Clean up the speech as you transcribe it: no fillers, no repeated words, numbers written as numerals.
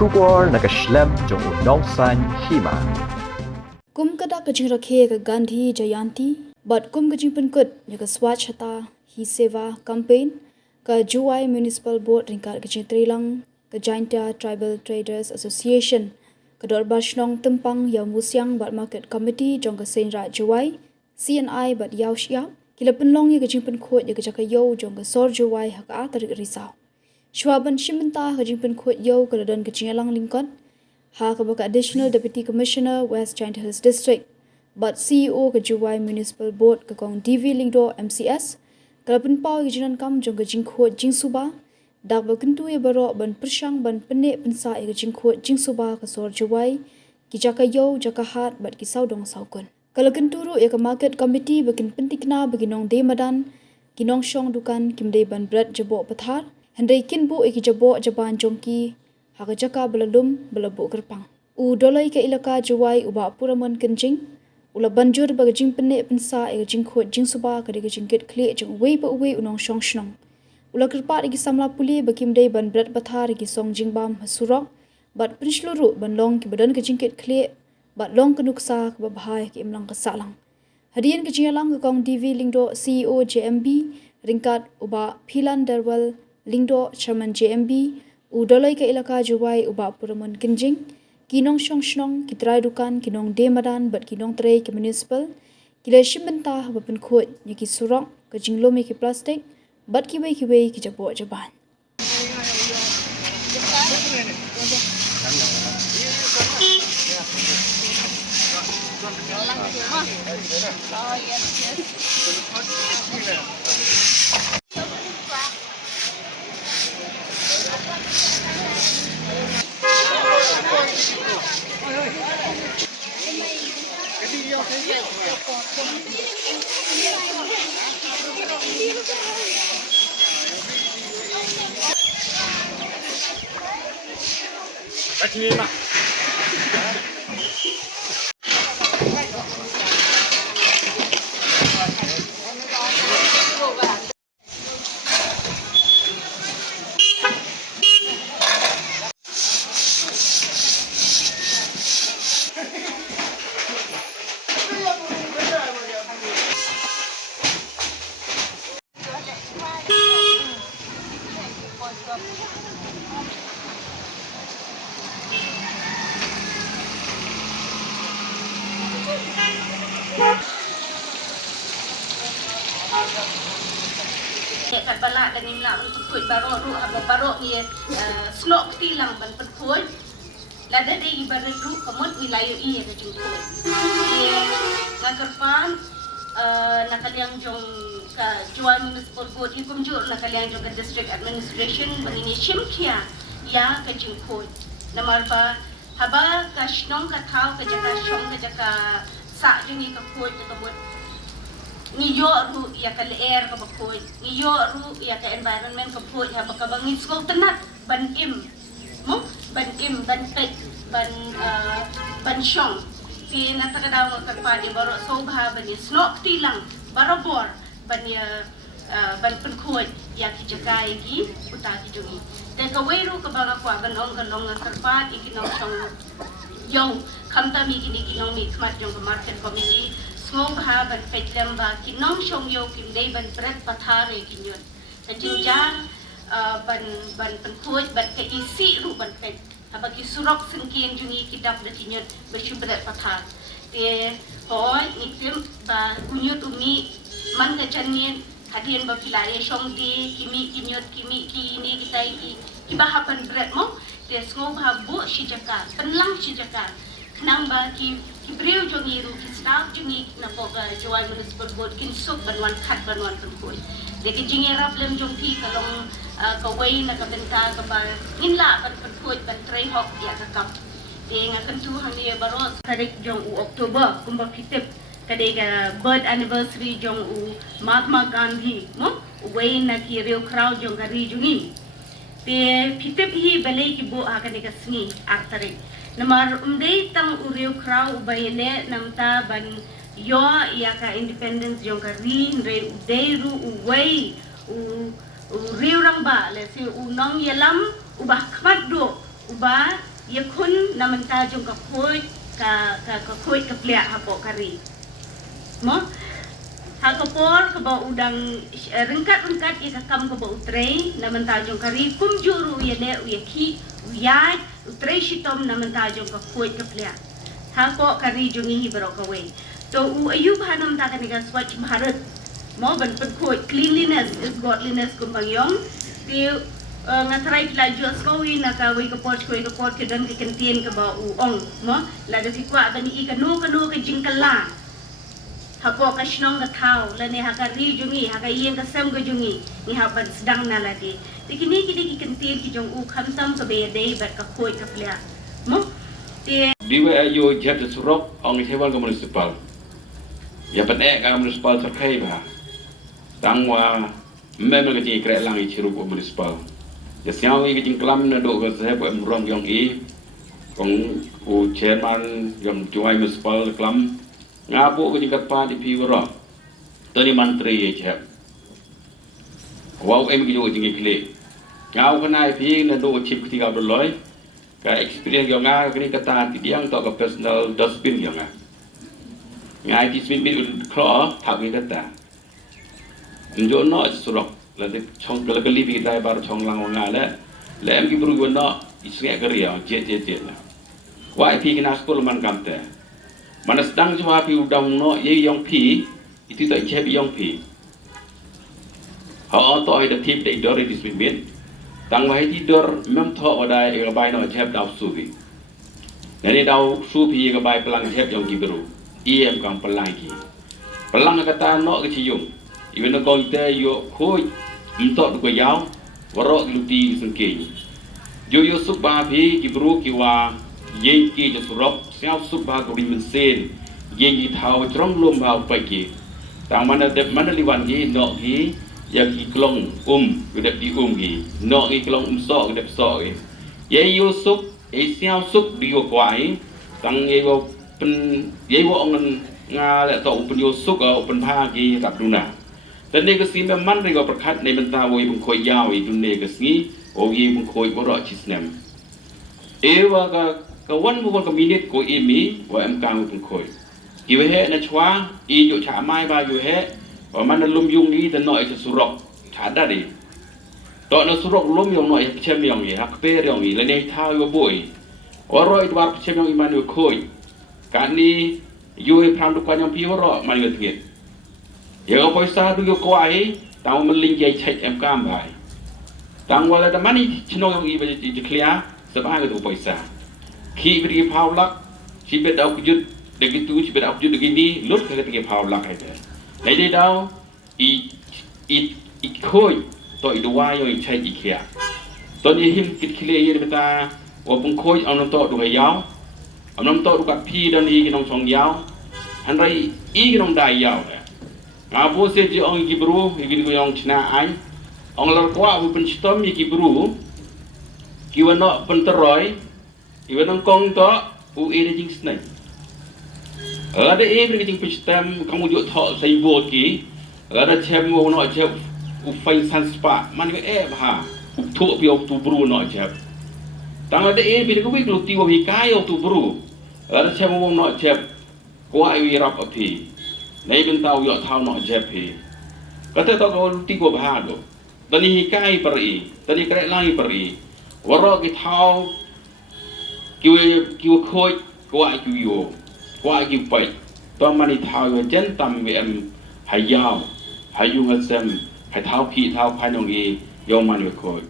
Shubor nakaslem jong unongsan Hima. Kum kada kajing Rakhe ke Gandhi Jayanti, but kum Jingpynkhuid ke Swachhata Hi Seva campaign ke Juwai Municipal Board ringkat kajing Pynlong ke Jayanti Tribal Traders Association ke Dorbar Shnong Tempang yang musyang bat market committee jong ke Senra Juwai CNI bat yaw siap kila Pynlong ke Jingpynkhuid ke Jaka yo jong ke Sor Juwai hak tarik risau. Shwaban Shimenta ke Jingpynkhuid yo ke ladan ke Jingalang Lingkot ha ke Additional Deputy Commissioner West Jayanti Hills District, but CEO ke Juwai Municipal Board ke Kong DV Lingdo MCS, kalapun pau ke jinan kam jong ke Jingkhuid Jingsuba, dak berkentu ye barok ban persyang ban penek pensa ke Jingkhuid Jingsuba ke Sor Juwai, ki Jaka yo Jaka hat bat ki saudong saukun. Kalau kenturu ye ke market committee bekin pentikna bagi nong demadan, ki nong syong dukan kimdei ban berat jebok pathar, hendai kinbu ki jebok jaban jongki haka Jaka belalum belabuk gerpang. U dolai ke ilaka Juwai uba puraman kenjing. Ula banjur bagi jing penek pensa ke Jingkhuid Jingsuba ke jingkit klik jeng wei pa wei unong syong shnong. Ula kerpat igi samla puli bakim day ban berat bathar igi song jingbam hasurok. Bat pensluru ban long ki badan ke jingkit klik. Bat long ke nuksa ke babahai ke imlang ke salang. Hadian ke jingalang ke Kong DV Lingdo CEO JMB ringkat uba Pilan Darwal Lingdo Chairman JMB udolai ke ilaka Juwai uba puraman kenjing, kinong syong shnong, kitrai dukan, kinong demadan, bat kinong terai ke municipal, kila shimbentah Jingpynkhuid, ki surok, ke jinglomi ki plastik, bat kiwei ki jabok jaban. Hima. Kat balak dan imlak Jingpynkhuid barok ru apa barok ni slok tilang ban Pynlong lada dei barek ru kemut wilayah i ke Jingpynkhuid ye ngakerpan nakaliang jong ka Juwai Municipal Board i kumjur nakaliang jong ka District Administration bangini shimkia ya ke Jingpynkhuid namar ba haba ka shnong ka thau ka jaka shong ka jaka sa juni ka Khuid ka bot niyo ru ya ka air ka Khuid niyo ru ya ka environment ka Khuid ha baka bangin school tenat ban im ban tek ban syong ki natakadaw ka padi baro sobha ban snok tilang barabor ban ban Pynlong ya ki Jaka igi uta ki jungi te ka weiru ka banga kwa ganong galong ka pat ikinong syong yong kamta mi kinong mi smart jong ka market committee ngong ha ban petlem ba kinong syong yo kimdei ban pret pathare kinyon sa jinjang ban Pynlong ban ke isi ru ban pet habagi surok sengkien jungi kidap da kinyon basyu bret pathar te hoy nikim ba kunyut umi man ka janien hadian ba pilaya syong di kimi kinyot kimi ki ni kita ki bahapan bret mo te ngong ha bu si Jaka Pynlong si Jaka nang ba ki brio jongi ru ki staff jongi na po ka Juwai Municipal Board kin suk banwan khat banwan Pynlong de ki jingi problem jongki kalong ka way na ka benta ka ba inla ban Pynlong ban tray hok ya ka kap de nga kantu hani baros tarik jong u October kumba pitip kadai ka birth anniversary jong u Mahatma Gandhi mo way na ki real crowd jong gari jongi de pitip hi balai ki bo ha kadai ka sngi aktarik namar umdei tang uriu kraw ubayele namta ban yo ya ka independence jong ka rin re udei ru uwei u riu rang ba le si unong yelam ubah kmat do uba naman tajong kakhoy kakhoy kaplya hapo kari mo hakapor ka ba udang rengkat ikakam ka ba utrey naman tajong kari kumjuru uyane uyaki uyay utrey shitom naman tajong kakhoy kaplya hapo kari jungi hibaro kawe to ayub hanam ta kaniga Swachh Bharat mo ban khoi cleanliness is godliness kumbangyong ti ngatrai la jos kawi na ka wi ka pot ke dan ke kentien ke ba uong mo la da sikwa da ni ikanu ke jingkala hapo ka shnong ka thau la ne ha ka ri jungi ha ka yen ka sam ka jungi ni ha ban sedang na la di kini ki kentien ki jong u kham tam ka be dei bat ka khoi ka plya mo ti diwa ayo jat surok ong hewan ka municipal ya panek ka municipal Rakhe ba tangwa memang ka ji kre lang i chiru ko municipal ya siang ini jing kelam na do ka saya buat murang yang kong u chairman yang juai municipal kelam ngapo ka jing katpa di piwara tani mantri ye chap wow em ki jo jing kile ngau kana pi na do chip ketiga berloy ka experience yang nga kini kata ti yang to ka personal dustbin yang nga ngai ti spin bin klo thak ni kata njo no surok là trong cái clip bị đại bảo trong làng ngà đấy, là em cái buru quân đó, ít nghe cái gì à, chết là, quay phi cái nào school man cầm thế, mà nó đang cho hoa phi đồng nó, vậy yong phi, itu tại chép yong phi, họ tôi đã tiếp để đỡ đi biết biết, tăng vào cái đỡ mắm thọ ở đây cái bài nó chép đào su phi, này đào su phi cái bài pelang chép yong cái buru, em cầm pelang cái ta nó cái gì dùng, even nó coi thế yo khôi untuk dua yau, warok luti sengking. Yo subah bi kibru kiwa yeng ki jasurok siap subah kuri mensen yeng ki thau trong lom bau pagi. Tang mana liwan ki nok ki ya ki klong gedep di ki nok ki klong sok gedep sok ki. Ye yo sub siap sub di kwai tang ye wo pen ye wo ngan nga le to pen yo sub pen pha ki rap duna. Dan ni kasi memang mereka berkat ni mentah woi bungkoi yau itu ni kasi woi bungkoi borak cisnem. Ewa kawan bukan komunit ko imi wa emkang bungkoi. Iwe he na chwa i jo cha mai ba iwe he wa mana lum yung ni dan noi surok chada di. To na surok lum yung noi pchem yung ye hak pe yung ni lene thau yo boy. Oro itu war pchem yung iman yo koi. Kan ni yue pram du kwan yung pi oro man yo tiet. Ya apa isa tu yo kuai, tahu meling jai cek MK bai. Tang wala da mani cino yang iba je clear, sebab itu apa isa. Ki beri pau lak, si bet au kujut, begitu si bet au kujut begini, lut ke ketika pau lak ada. Jadi dah i koi, to i dua yang cek ikhya. To ni him kit clear ye beta, wapun koi au nam to dua yau, au nam to dua pi dan i kinong song yau, hanrai i kinong dai yau. Ngapo se je ong gibru igin ko yang chna ai ong lar kwa bu pen stom yi gibru kiwano pen teroy iwan kong to u ere jing snai ada e bre jing pen stom kamu jo tho sai bo ki ada chem mo no chem u fai san spa man e ha u thu pi tu bru no chem tang ada e bi ko wi lu ti wo hi kai tu bru ada chem mo no chem kwa i rap api Nai bentau yo thau no jepi. Kata to ko ti ko bahado. Tani hikai peri, tani krek lai peri. Waro ki thau kiu khoi kwa kiu yo. Kwa kiu pai. To mani thau yo chen tam we em hayao. Hayu ngasem, hai thau pi thau phai nong gi yo man we khoi.